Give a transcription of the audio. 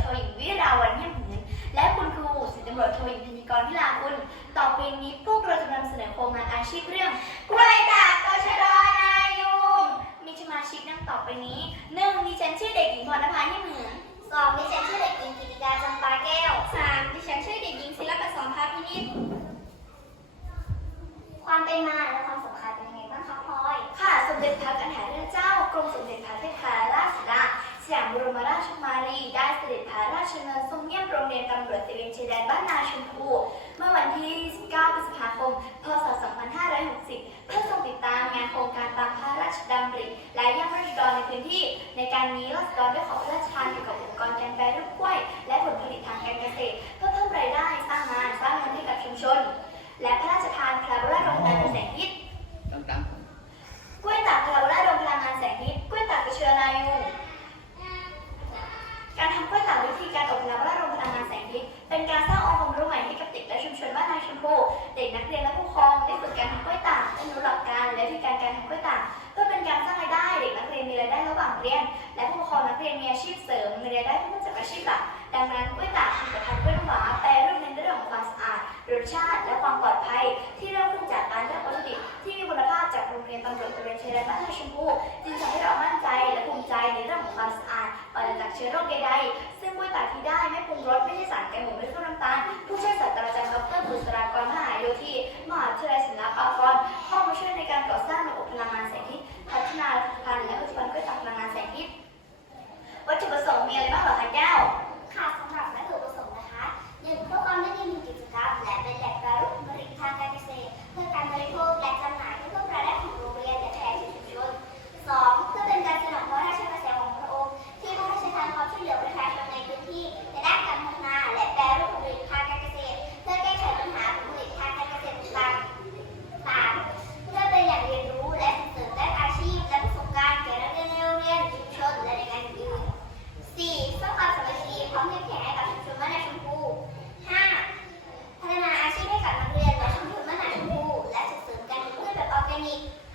โทหญิงวิราวันเยี่ยมหืนและคุณครูสิบตำรวจโทหญิงธนิกรพิลาคุณ ต่อไปนี้พวกเราจะนำเสนอโครงงานอาชีพเรื่องกล้วยตากตชดนายุงมีสมาชิกดังต่อไปนี้หนึ่งดิฉันชื่อเด็กหญิงพรณภาเยี่ยมหืนสองดิฉันชื่อเด็กหญิงกิติกาจำปาแก้วสามดิฉันชื่อเด็กหญิงศิลปศรภาพินิจความเป็นมาและความสำคัญเป็นยังไงบ้างคะพลอยค่ะ สมเด็จพระกนิษฐาธิเจ้ากรมสมเด็จพระเทพาราชสุดาสยามบรมราชกุมารีได้ ชดำเนินทรงเงียบโรงเรียนตำรวจตระเวนชายแดนบ้านนาชมพูเมื่อวันที่ 19 พฤษภาคม เรียน และผู้ปกครองนักเรียนมีอาชีพเสริมมีรายได้ที่มาจากอาชีพหลัก ดังนั้นกล้วยตากผลิตภัณฑ์กล้วยน้ำว้าแปรรูปในเรื่องของความสะอาด รสชาติและความปลอดภัย ที่เริ่มขึ้นจากการเลือกวัตถุดิบที่มีคุณภาพจากโรงเรียนตำรวจตะเวนชายแดนบ้านท่าชมพูจึงทำให้เรามั่นใจและภูมิใจในเรื่องของความสะอาดปลอดจากเชื้อโรคใดๆซึ่งกล้วยตากที่ได้ไม่ปรุงรสไม่ใช่สารแกงหมูไม่ใช่น้ำตาลผู้ช่วยศาสตราจารย์ดรบุษรากรมหาโยธี que Dominique.